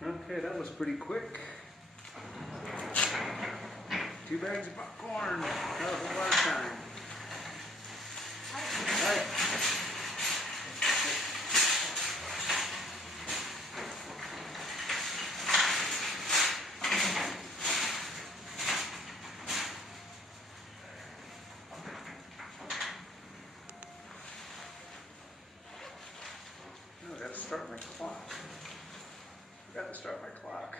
Okay, that was pretty quick. 2 bags of popcorn. That was a lot of time. Hi. Oh, I got to start my clock. Forgot to start my clock.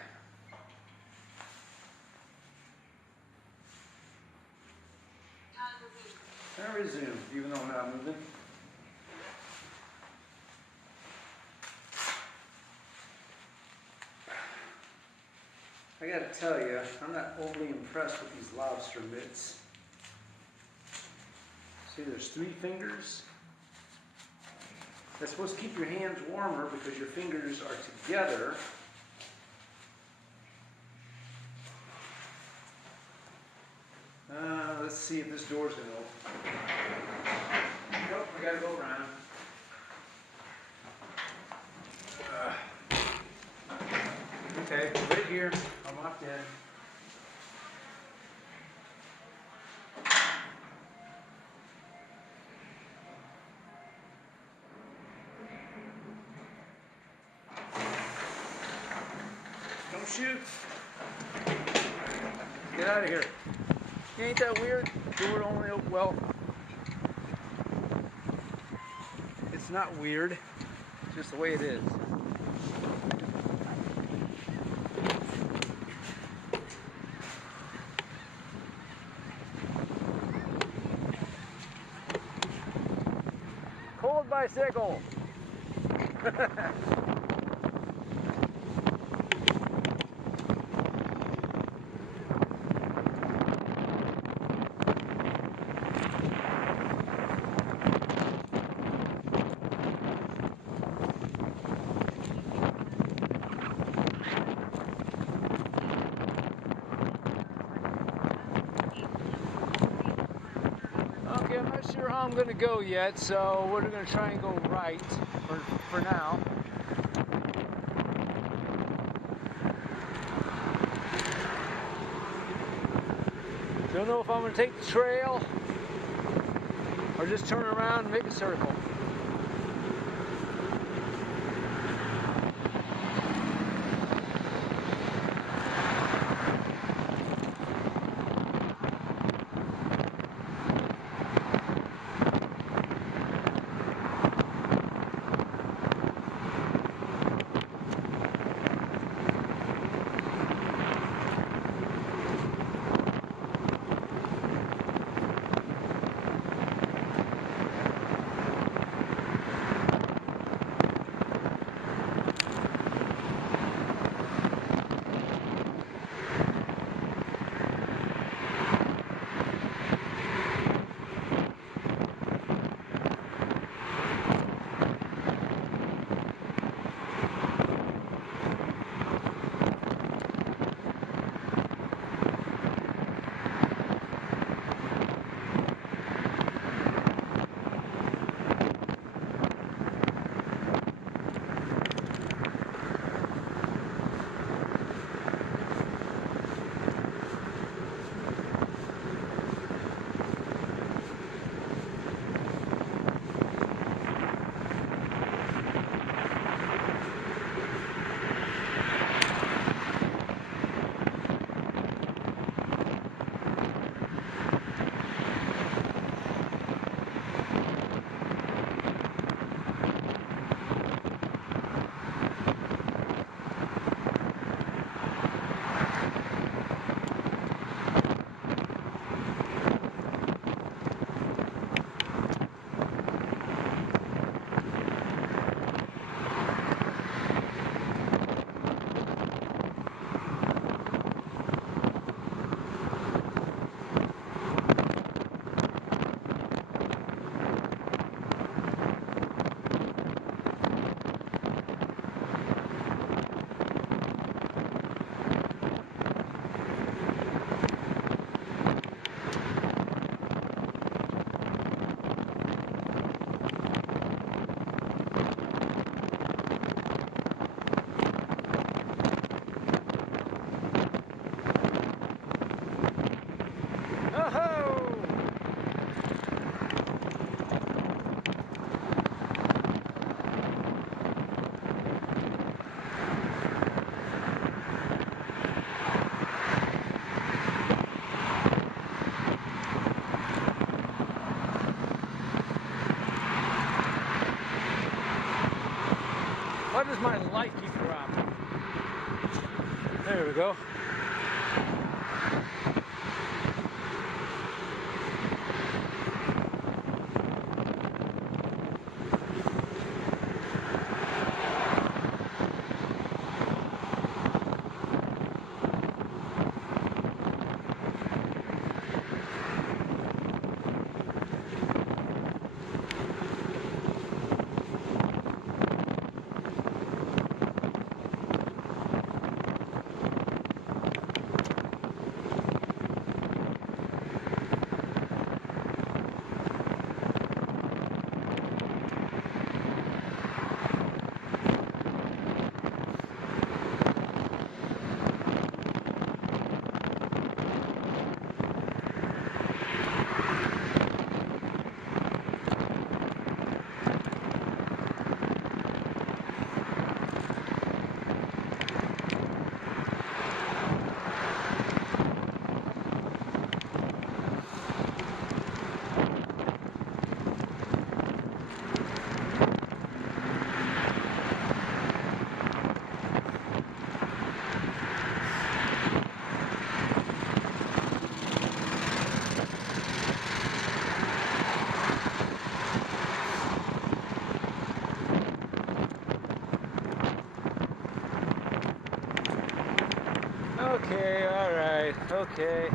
I resume, even though I'm not moving. I gotta tell you, I'm not overly impressed with these lobster mitts. See, there's 3 fingers. That's supposed to keep your hands warmer because your fingers are together. Let's see if this door's gonna open. Nope, I gotta go around. Okay, right here, I'm locked in. Don't shoot. Get out of here. Ain't that weird? Door only open, well, it's not weird. It's just the way it is. Cold bicycle. Okay, I'm not sure how I'm going to go yet, so we're going to try and go right for now. Don't know if I'm going to take the trail or just turn around and make a circle. does my light keep dropping? There we go. Okay, all right, okay.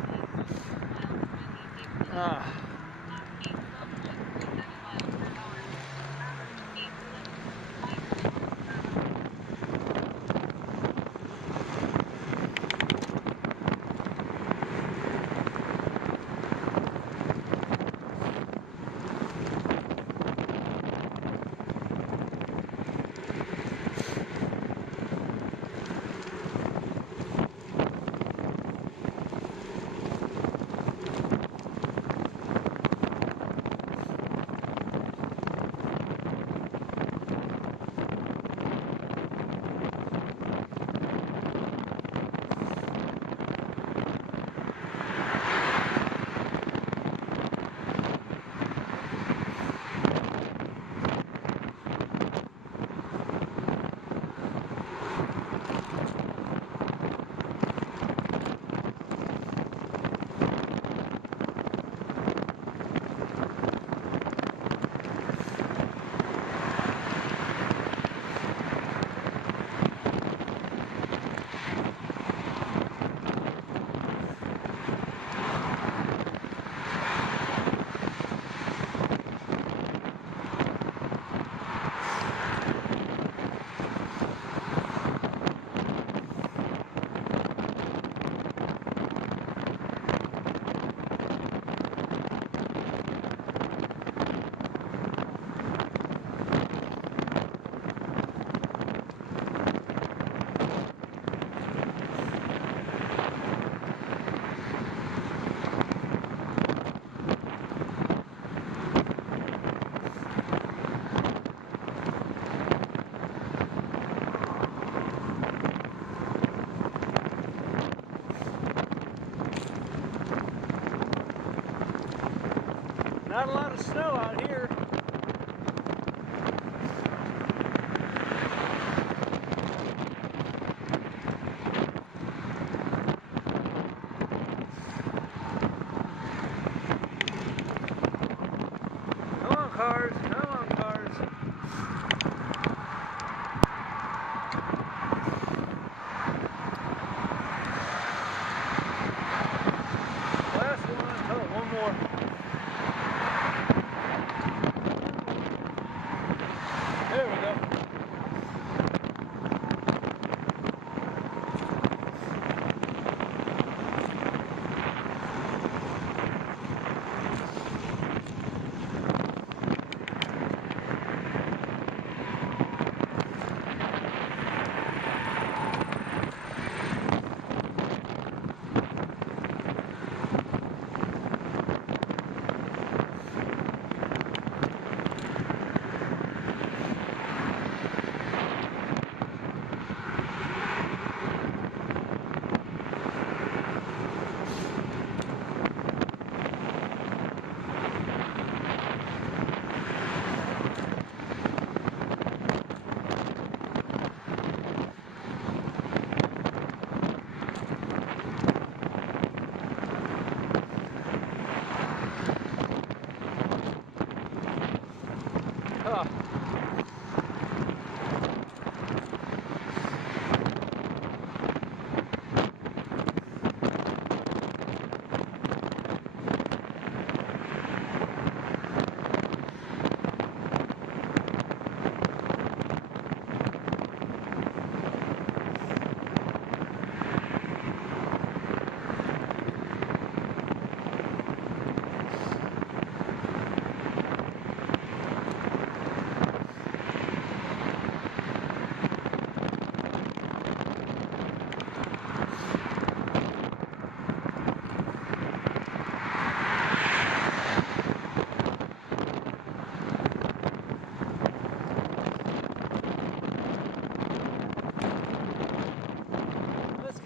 Not a lot of snow out here. Come on, cars. Come on, cars. Last one. Oh, one more.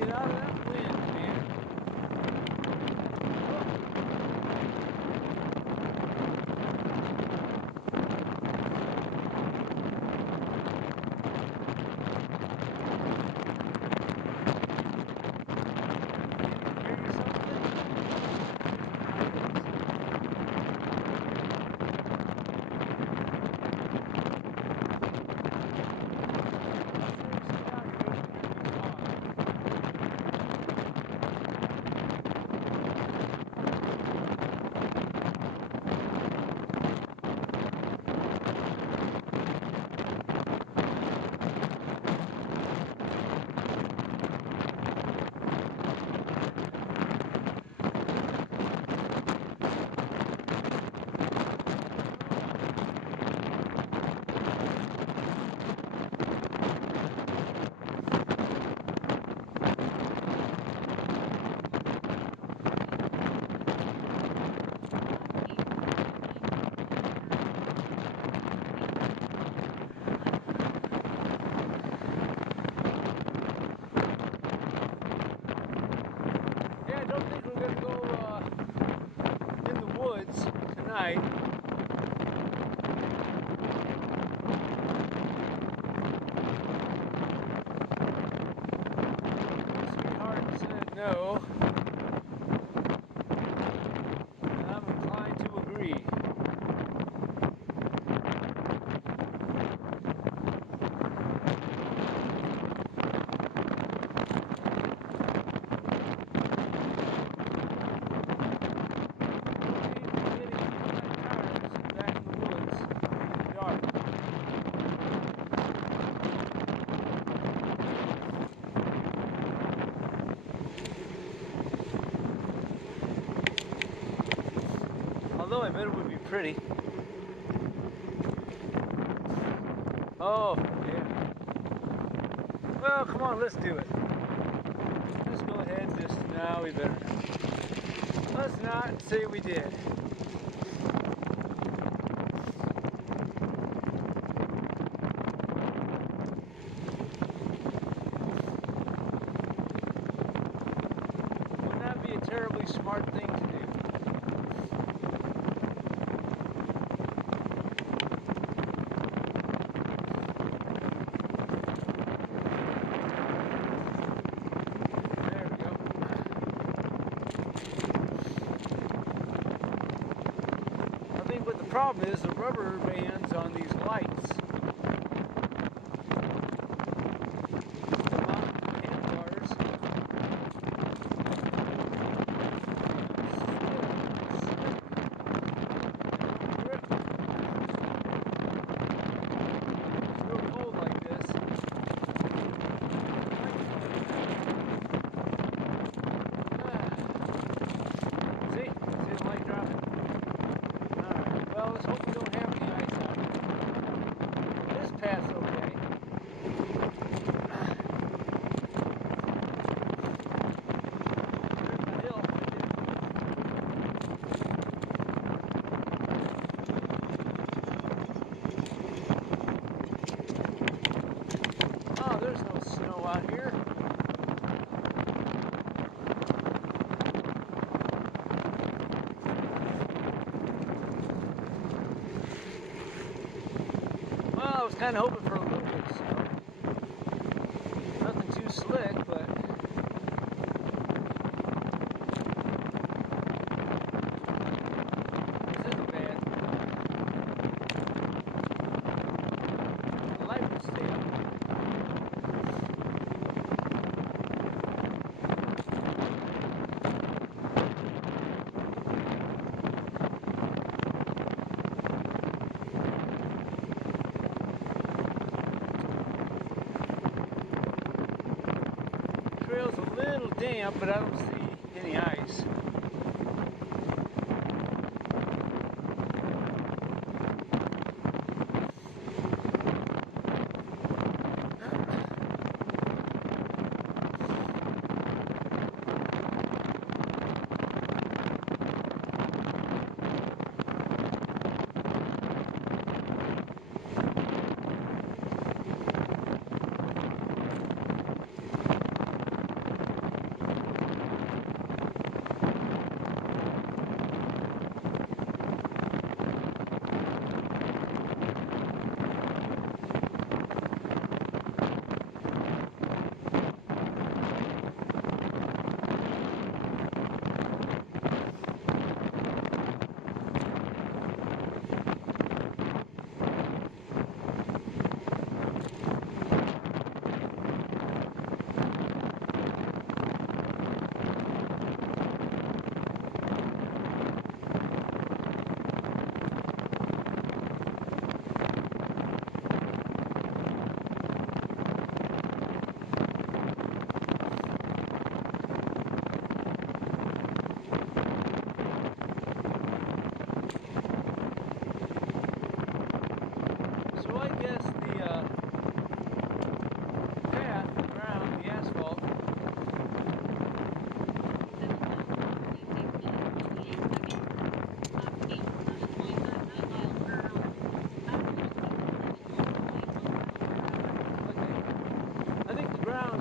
get out of that wind, man. Tonight. Sweetheart said no, and I'm inclined to agree. Although I bet it would be pretty. Oh, yeah. Well, come on, let's do it. Let's go ahead and just, no, we better not. Let's not say we did. Would not be a terribly smart thing to do. But the problem is the rubber bands on these lights. Handlebars. Grip. It's real cold like this. See the light dropping? Well, let's hope we don't have any ice out. This path's okay. There's the hill. Oh, there's no snow out here. Well, I was kind of hoping for a little bit of snow. Nothing too slick, but this isn't bad. The light would stay up. Trail's a little damp, but I don't see any ice.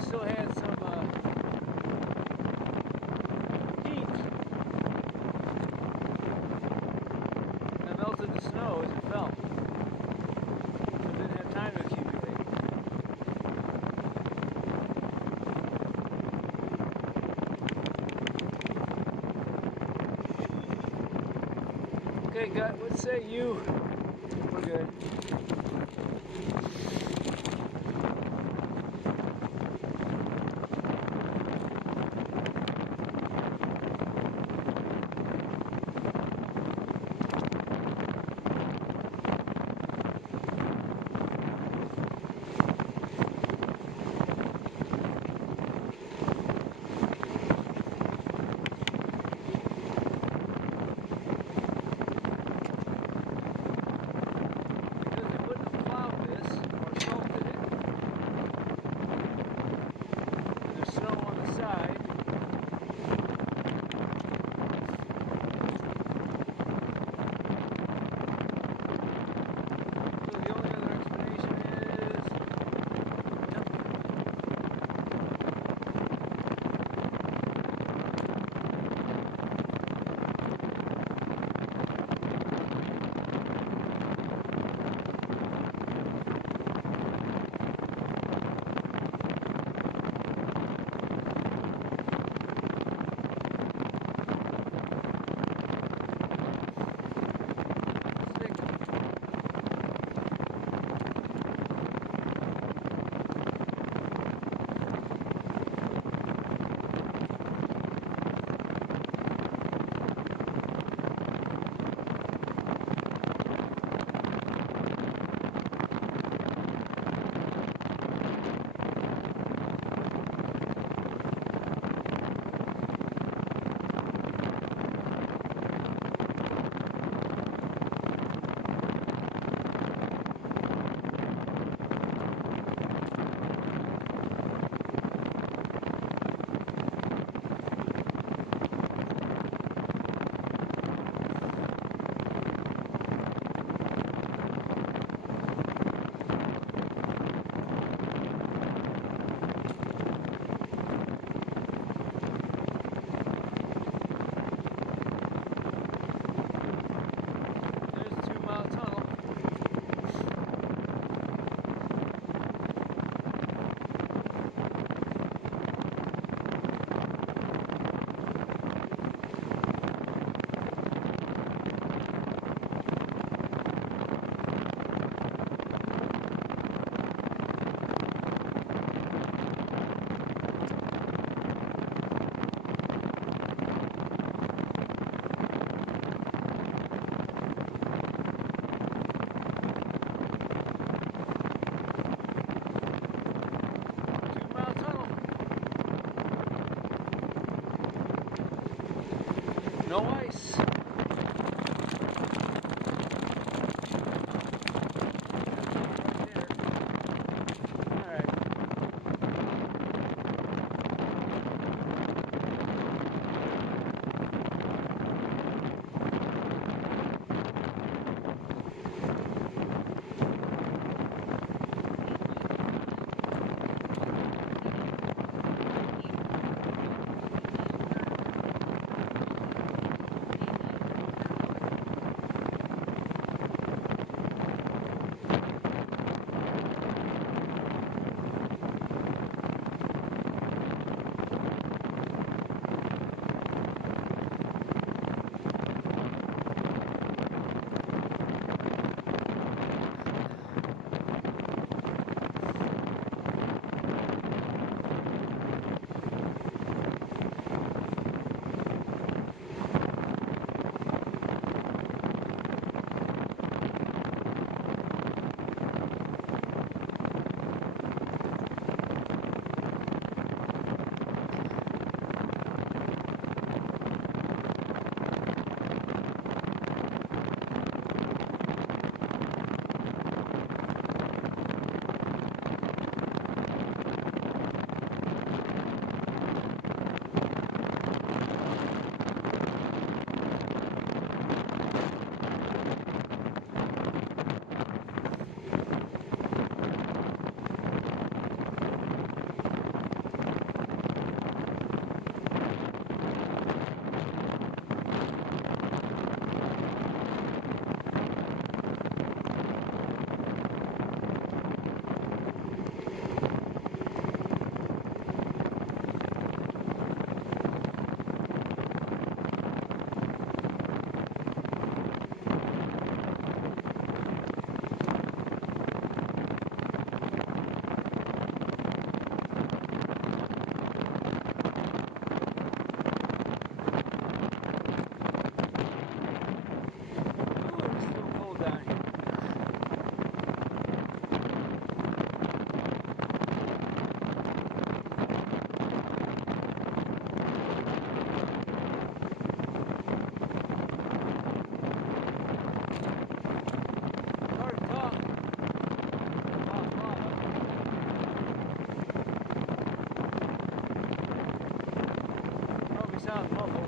still had some heat that melted the snow as it fell. So it didn't have time to accumulate. Okay, gut, what say you? We're good. No ice. sound muffled.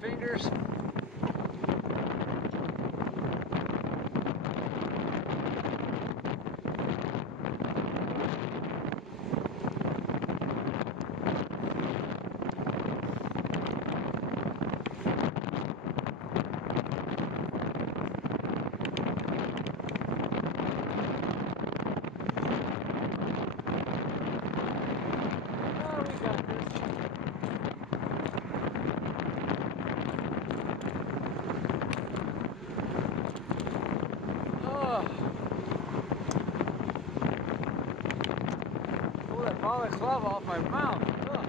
Fingers. Oh, we got this. Pull that balaclava off my mouth. Ugh.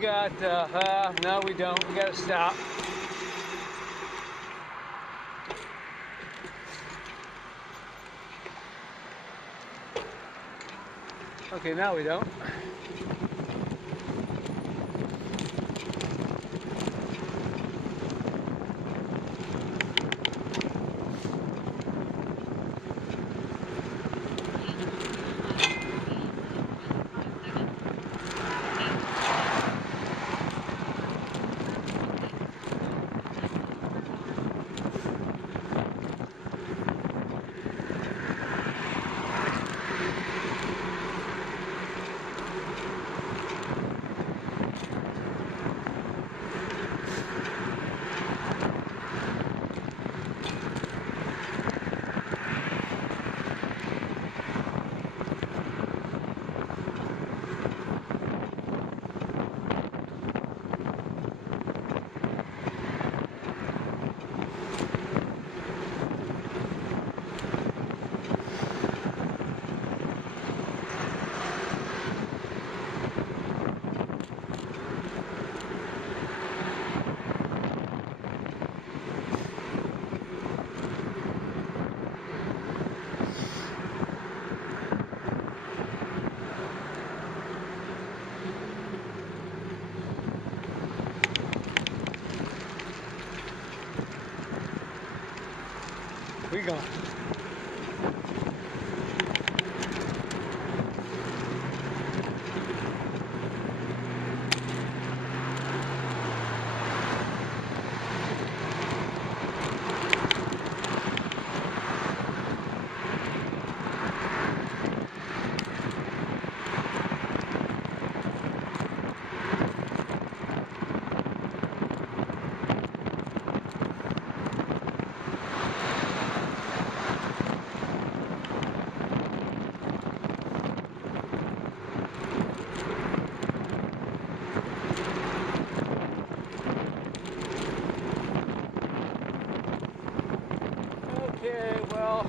got, no we don't, we gotta stop. Okay, now we don't. We gone. Okay, well,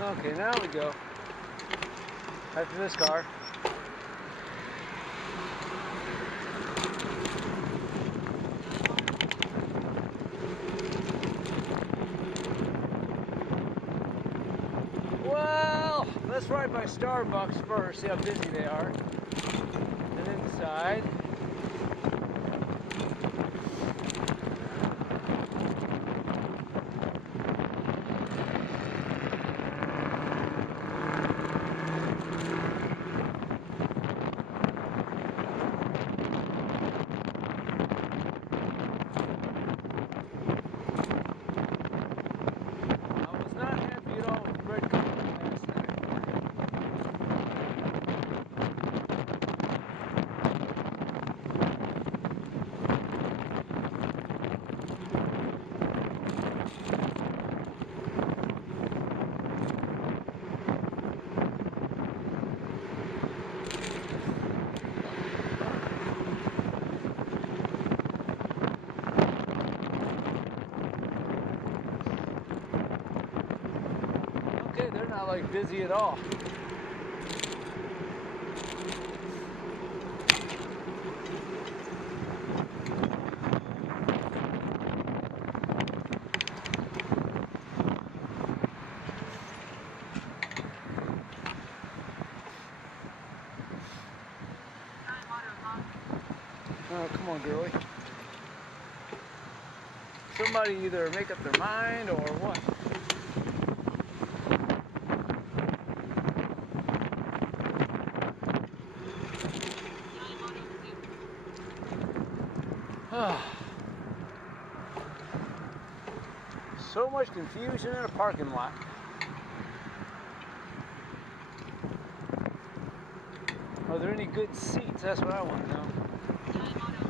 okay, now we go. After this car. Well, let's ride by Starbucks first, see how busy they are. And inside. Okay, they're not like busy at all. Oh, come on, girlie. Somebody either make up their mind or what? So much confusion in a parking lot. Are there any good seats? That's what I want to know.